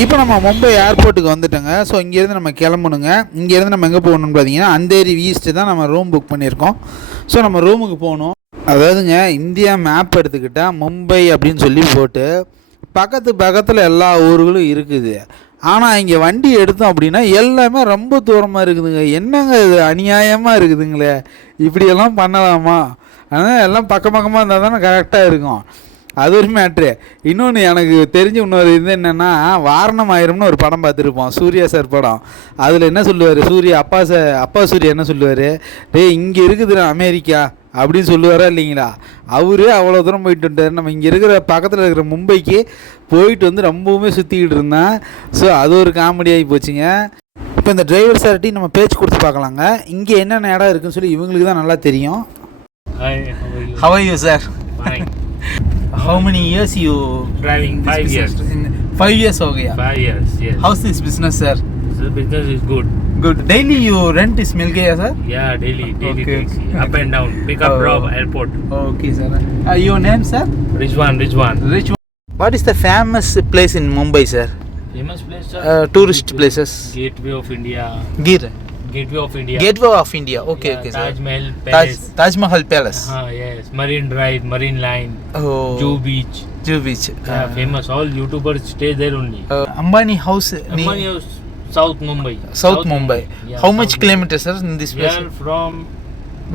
இப்போ நம்ம மும்பை ஏர்போர்ட்டுக்கு வந்துட்டோங்க. ஸோ இங்கேருந்து நம்ம கிளம்பணுங்க. இங்கேருந்து நம்ம எங்கே போகணும்னு பார்த்தீங்கன்னா அந்தேரி ஈஸ்ட்டு தான் நம்ம ரூம் புக் பண்ணியிருக்கோம். ஸோ நம்ம ரூமுக்கு போகணும். அதாவதுங்க இந்தியா மேப் எடுத்துக்கிட்டால் மும்பை அப்படின்னு சொல்லி போட்டு பக்கத்து பக்கத்தில் எல்லா ஊர்களும் இருக்குது. ஆனால் இங்கே வண்டி எடுத்தோம் அப்படின்னா எல்லாமே ரொம்ப தூரமாக இருக்குதுங்க. என்னங்க இது? அநியாயமாக இருக்குதுங்களே. இப்படியெல்லாம் பண்ணலாமா? அதனால் எல்லாம் பக்கம் பக்கமாக இருந்தால் தானே கரெக்டாக இருக்கும். அது ஒரு மேட்ரு இன்னொன்று எனக்கு தெரிஞ்ச இன்னொரு இது என்னென்னா வாரணம் ஆயிரம்னு ஒரு படம் பார்த்துருப்போம் சூர்யா சார் படம். அதில் என்ன சொல்லுவார்? சூர்யா அப்பா ச அப்பா சூர்யா என்ன சொல்லுவார்? டேய் இங்கே இருக்குதுடா அமெரிக்கா அப்படின்னு சொல்லுவாரா இல்லைங்களா? அவரு அவ்வளோ தூரம் போயிட்டு வந்துட்டார். நம்ம இங்கே இருக்கிற பக்கத்தில் இருக்கிற மும்பைக்கு போயிட்டு வந்து ரொம்பவுமே சுற்றிக்கிட்டு இருந்தேன். ஸோ அது ஒரு காமெடி ஆகி போச்சுங்க. இப்போ இந்த டிரைவர் சார்ட்டி நம்ம பேச்சு கொடுத்து பார்க்கலாங்க. இங்கே என்னென்ன இடம் இருக்குன்னு சொல்லி இவங்களுக்கு தான் நல்லா தெரியும். Hi, how are you? How you sir how oh, many years you driving this five business? years. in five years हो गया. Five years yes. How's this business sir? The business is good. Good. Daily you rent is milk sir? Yeah daily daily okay. up and down. Pick up oh. airport. Okay sir. Uh, your name sir? Rizwan Rizwan. Rizwan. What is the famous place in Mumbai sir? Famous place sir? Uh, tourist places. Gateway of India. Gir Gateway of India. Gateway of India okay okay Taj sir Mahal Taj Palace. Taj Mahal palace हाँ. Marine Drive, Marine Line, Oh, Jew Beach. Juhu beach Yeah, famous. All YouTubers stay there only. Ambani house Ambani House, South Mumbai. South Mumbai. Yeah, How much kilometers, sir, in this place? from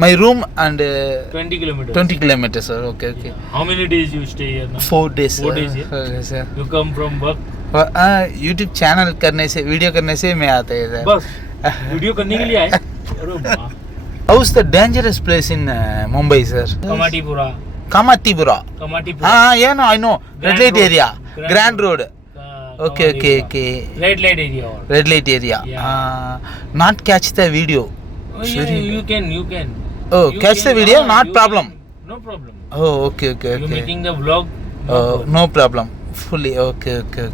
My room and uh, 20 kilometers. 20 kilometers, sir. Okay, okay. Yeah. How many days you stay here now? Four days. Four days, yeah. Okay, sir. You come from work? हाँ YouTube channel करने से video करने से मैं आते हैं बस video करने के लिए आए अरे वाह how is the dangerous place in Mumbai sir Kamathipura Kamathipura Kamathipura हाँ ये no I know red Grand light Road. Area Grand grand road का- okay okay Kamathipura. Okay red light area और red light area Yeah. Not catch the video Oh, yeah, Sorry. you can you can Oh, You catch the can- video, ah, not you problem. can- no problem Oh, okay, okay, you okay. making the vlog no Oh, problem. no problem. Fully okay, okay,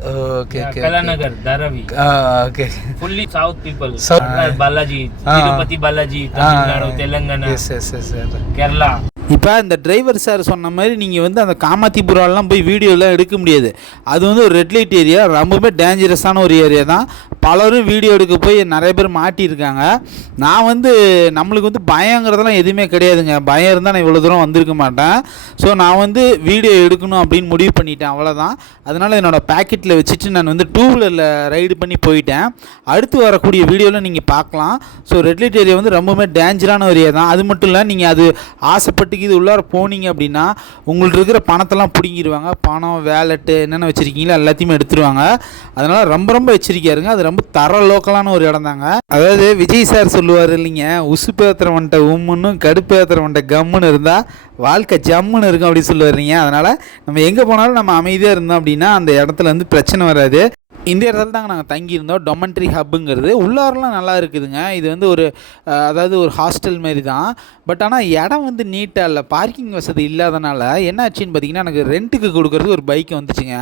uh. Oh. Ah, fully south people South- Bandra, Balaji Ah. Tirupati Balaji Tamil Nadu Telangana Yes, yes, yes, sir. Kerala இப்போ இந்த driver sir சொன்ன மாதிரி நீங்கள் வந்து அந்த காமாத்திபுராலாம் போய் வீடியோலாம் எடுக்க முடியாது அது வந்து ஒரு ரெட் லைட் ஏரியா ரொம்பவே டேஞ்சரஸான ஒரு ஏரியா தான் பலரும் வீடியோ எடுக்க போய் நிறைய பேர் மாட்டியிருக்காங்க. நான் வந்து நம்மளுக்கு வந்து பயங்கிறதெல்லாம் எதுவுமே கிடையாதுங்க. பயம் இருந்தால் நான் இவ்வளோ தூரம் வந்திருக்க மாட்டேன். ஸோ நான் வந்து வீடியோ எடுக்கணும் அப்படின்னு முடிவு பண்ணிட்டேன் அவ்வளோதான் அதனால் என்னோடய பேக்கெட்டில் வச்சுட்டு நான் வந்து டூ வீலரில் ரைடு பண்ணி போயிட்டேன். அடுத்து வரக்கூடிய வீடியோவில் நீங்கள் பார்க்கலாம். ஸோ ரெட் லைட் ஏரியா வந்து ரொம்பவுமே டேஞ்சரான ஒரு ஏரியா தான். அது மட்டும் இல்லை நீங்கள் அது ஆசைப்பட்டு இது உள்ளார போனீங்க அப்படின்னா உங்கள்கிட்ட இருக்கிற பணத்தெல்லாம் பிடுங்கிடுவாங்க பணம் வேலெட்டு என்னென்ன வச்சுருக்கீங்களோ எல்லாத்தையுமே எடுத்துருவாங்க. அதனால் ரொம்ப ரொம்ப எச்சரிக்கையாக இருங்க. அது ரொம்ப தர லோக்கலான ஒரு இடம் தாங்க. அதாவது விஜய் சார் சொல்லுவார் இல்லைங்க உசுப்பேத்துறவன்ட்ட உம்முன்னு கடுப்பேத்துறவன்ட்ட கம்முன்னு இருந்தால் வாழ்க்கை ஜம்முன்னு இருக்கும் அப்படின்னு சொல்லுவாருங்க அதனால் நம்ம எங்கே போனாலும் நம்ம அமைதியாக இருந்தோம் அப்படின்னா அந்த இடத்துல வந்து பிரச்சனை வராது. இந்த இடத்துல தாங்க நாங்கள் தங்கியிருந்தோம். டொமெண்ட்ரி ஹப்புங்கிறது உள்ளாரெலாம் நல்லா இருக்குதுங்க. இது வந்து ஒரு அதாவது ஒரு ஹாஸ்டல் மாரி தான் பட் ஆனால் இடம் வந்து நீட்டாக இல்லை. பார்க்கிங் வசதி இல்லாதனால என்ன ஆச்சுன்னு பார்த்தீங்கன்னா எனக்கு ரெண்ட்டுக்கு கொடுக்குறது ஒரு பைக் வந்துச்சுங்க.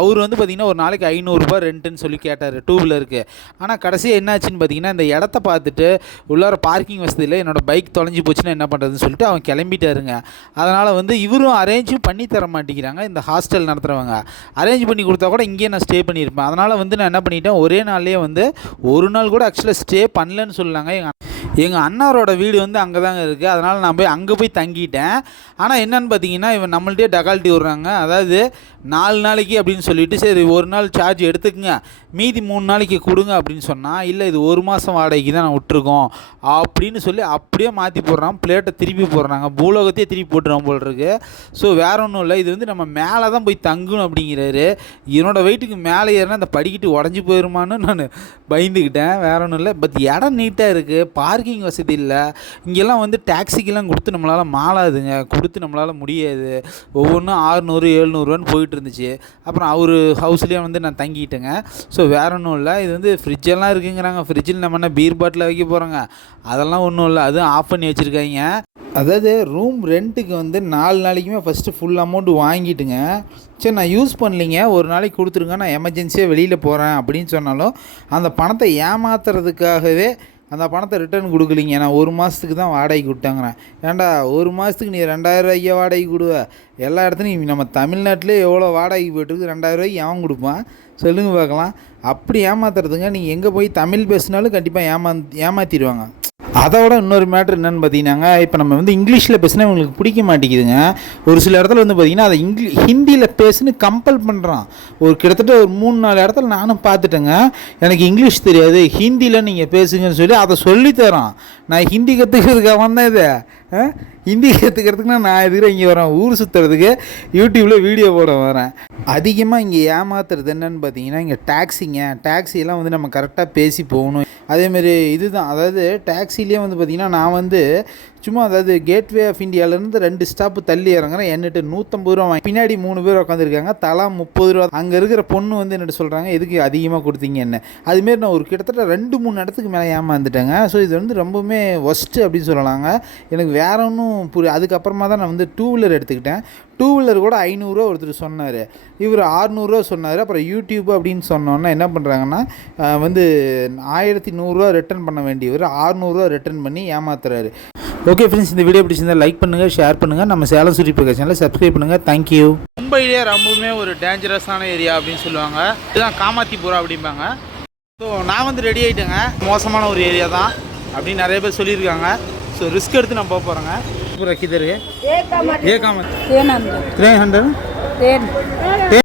அவர் வந்து பார்த்திங்கன்னா ஒரு நாளைக்கு ஐநூறுரூபா ரெண்ட்டுன்னு சொல்லி கேட்டார். டூ வீலருக்கு ஆனால் கடைசியாக என்ன ஆச்சுன்னு பார்த்தீங்கன்னா இந்த இடத்த பார்த்துட்டு உள்ளார பார்க்கிங் வசதியில் என்னோடய பைக் தொலைஞ்சு போச்சுன்னா என்ன பண்ணுறதுன்னு சொல்லிட்டு அவன் கிளம்பிட்டாருங்க. அதனால் வந்து இவரும் அரேஞ்சும் பண்ணி தர மாட்டேங்கிறாங்க. இந்த ஹாஸ்டல் நடத்துகிறவங்க அரேஞ்ச் பண்ணி கொடுத்தா கூட இங்கேயே நான் ஸ்டே பண்ணியிருப்பேன். அதனால் வந்து நான் என்ன பண்ணிட்டேன் ஒரே நாள்லேயே வந்து ஒரு நாள் கூட ஆக்சுவலாக ஸ்டே பண்ணலன்னு சொல்லாங்க எங்கள் எங்கள் அண்ணாரோட வீடு வந்து அங்கே தாங்க இருக்குது அதனால் நான் போய் அங்கே போய் தங்கிட்டேன். ஆனால் என்னன்னு பார்த்தீங்கன்னா இவன் நம்மள்ட்டே டகால்ட்டி விட்றாங்க. அதாவது நாலு நாளைக்கு அப்படின்னு சொல்லிட்டு சரி ஒரு நாள் சார்ஜ் எடுத்துக்கங்க. மீதி மூணு நாளைக்கு கொடுங்க அப்படின்னு சொன்னால் இல்லை இது ஒரு மாதம் வாடகைக்கு தான் நான் விட்டுருக்கோம். அப்படின்னு சொல்லி அப்படியே மாற்றி போடுறான். பிளேட்டை திருப்பி போடுறாங்க. பூலோகத்தையே திருப்பி போட்டுருவோம் போல் இருக்கு. ஸோ வேற ஒன்றும் இல்லை. இது வந்து நம்ம மேலே தான் போய் தங்கணும் அப்படிங்கிறாரு. என்னோடய வெயிட்டுக்கு மேலே ஏறினா அந்த படிக்கிட்டு உடஞ்சி போயிருமான்னு நான் பயந்துக்கிட்டேன் வேற ஒன்றும் இல்லை. பட் இடம் நீட்டாக இருக்குது பார்க்கிங் வசதி இல்லை. இங்கெல்லாம் வந்து டாக்ஸிக்கெல்லாம் கொடுத்து நம்மளால் மாளாதுங்க. கொடுத்து நம்மளால் முடியாது. ஒவ்வொன்றும் ஆறுநூறு எழுநூறுவான்னு போயிட்டு இருந்துச்சு அப்புறம் அவர் ஹவுஸ்லேயே வந்து நான் தங்கிட்டேங்க. ஸோ வேற ஒன்றும் இல்லை. இது வந்து ஃப்ரிட்ஜெல்லாம் இருக்குங்கிறாங்க. ஃப்ரிட்ஜில் நம்ம என்ன பீர் பாட்டில் வைக்க போகிறோங்க அதெல்லாம் ஒன்றும் இல்லை. அதுவும் ஆஃப் பண்ணி வச்சுருக்காங்க. அதாவது ரூம் ரெண்ட்டுக்கு வந்து நாலு நாளைக்குமே ஃபஸ்ட்டு ஃபுல் அமௌண்ட் வாங்கிட்டுங்க. சரி நான் யூஸ் பண்ணலிங்க. ஒரு நாளைக்கு கொடுத்துருங்க. நான் எமர்ஜென்சியாக வெளியில் போகிறேன் அப்படின்னு சொன்னாலும் அந்த பணத்தை ஏமாத்துறதுக்காகவே அந்த பணத்தை ரிட்டர்ன் கொடுக்கலிங்க. நான் ஒரு மாதத்துக்கு தான் வாடகைக்கு விட்டாங்கிறேன். ஏன்டா ஒரு மாதத்துக்கு நீ ரெண்டாயிரம் ரூபாய்க்கு வாடகைக்கு கொடுவ? எல்லா இடத்துலையும் நம்ம தமிழ்நாட்டிலே எவ்வளோ வாடகைக்கு போயிட்டுருக்கு? ரெண்டாயிரம் ரூபாய்க்கு எவன் கொடுப்பான்? சொல்லுங்கள் பார்க்கலாம். அப்படி ஏமாத்துறதுங்க நீங்கள் எங்கே போய் தமிழ் பேசினாலும் கண்டிப்பாக ஏமா ஏமாற்றிடுவாங்க அதோட இன்னொரு மேட்ரு என்னென்னு பார்த்தீங்கன்னாங்க இப்போ நம்ம வந்து இங்கிலீஷில் பேசினா இவங்களுக்கு பிடிக்க மாட்டேங்குதுங்க. ஒரு சில இடத்துல வந்து பார்த்தீங்கன்னா அதை இங்கிலி ஹிந்தியில் பேசுன்னு கம்பல் பண்ணுறான் ஒரு கிட்டத்தட்ட ஒரு மூணு நாலு இடத்துல நானும் பார்த்துட்டேங்க. எனக்கு இங்கிலீஷ் தெரியாது ஹிந்தியில் நீங்கள் பேசுங்கன்னு சொல்லி அதை சொல்லித்தரான் நான் ஹிந்தி கற்றுக்கிறதுக்காக வந்தேன் இது. ஆ? ஹிந்தி கற்றுக்கிறதுக்குன்னா நான் எதுக்கு இங்கே வரேன் ஊர் சுற்றுறதுக்கு யூடியூப்பில் வீடியோ போட வரேன் அதிகமாக இங்கே ஏமாத்துறது என்னன்னு பார்த்தீங்கன்னா இங்கே டாக்ஸிங்க டாக்ஸியெல்லாம் வந்து நம்ம கரெக்டாக பேசி போகணும். அதேமாரி இதுதான். அதாவது டாக்ஸிலேயே வந்து பார்த்திங்கன்னா நான் வந்து சும்மா அதாவது கேட்வே ஆஃப் இந்தியாவிலேருந்து ரெண்டு ஸ்டாப்பு தள்ளி இறங்குறேன். என்னட்டு நூற்றம்பது ரூபா வாங்கி பின்னாடி மூணு பேர் உட்காந்துருக்காங்க தலா முப்பது ரூபா. அங்கே இருக்கிற பொண்ணு வந்து என்னட்டு சொல்கிறாங்க எதுக்கு அதிகமாக கொடுத்தீங்க என்ன? அதுமாரி நான் ஒரு கிட்டத்தட்ட ரெண்டு மூணு இடத்துக்கு மேலே ஏமாந்துட்டேங்க. ஸோ இது வந்து ரொம்பவுமே ஒஸ்ட்டு அப்படின்னு சொல்லலாங்க. எனக்கு வேற ஒன்றும் புரிய அதுக்கப்புறமா தான் நான் வந்து டூ வீலர் எடுத்துக்கிட்டேன். டூ வீலர் கூட ஐநூறுரூவா ஒருத்தர் சொன்னார். இவர் ஆறுநூறுவா சொன்னார். அப்புறம் யூடியூப் அப்படின்னு சொன்னோன்னா என்ன பண்ணுறாங்கன்னா வந்து ஆயிரத்தி நூறுரூவா ரிட்டர்ன் பண்ண வேண்டியவர் ஆறுநூறுவா ரிட்டர்ன் பண்ணி ஏமாத்துறாரு. ஓகே ஃப்ரெண்ட்ஸ் இந்த வீடியோ பிடிச்சிருந்தா லைக் பண்ணுங்கள் ஷேர் பண்ணுங்கள் நம்ம சேலம் சுற்றி பிரகாஷ் சேனலை சப்ஸ்கிரைப் பண்ணுங்கள் தேங்க்யூ மும்பையிலே ரொம்பவுமே ஒரு டேஞ்சரஸான ஏரியா அப்படின்னு சொல்லுவாங்க. இதுதான் காமாத்திபுரா அப்படிம்பாங்க. ஸோ நான் வந்து ரெடி ஆகிட்டேங்க மோசமான ஒரு ஏரியா தான் அப்படின்னு நிறைய பேர் சொல்லியிருக்காங்க. ஸோ ரிஸ்க் எடுத்து நான் போக போகிறேங்க पूरा किधर है? ये काम है टेन हंड्रेड। Ten hundred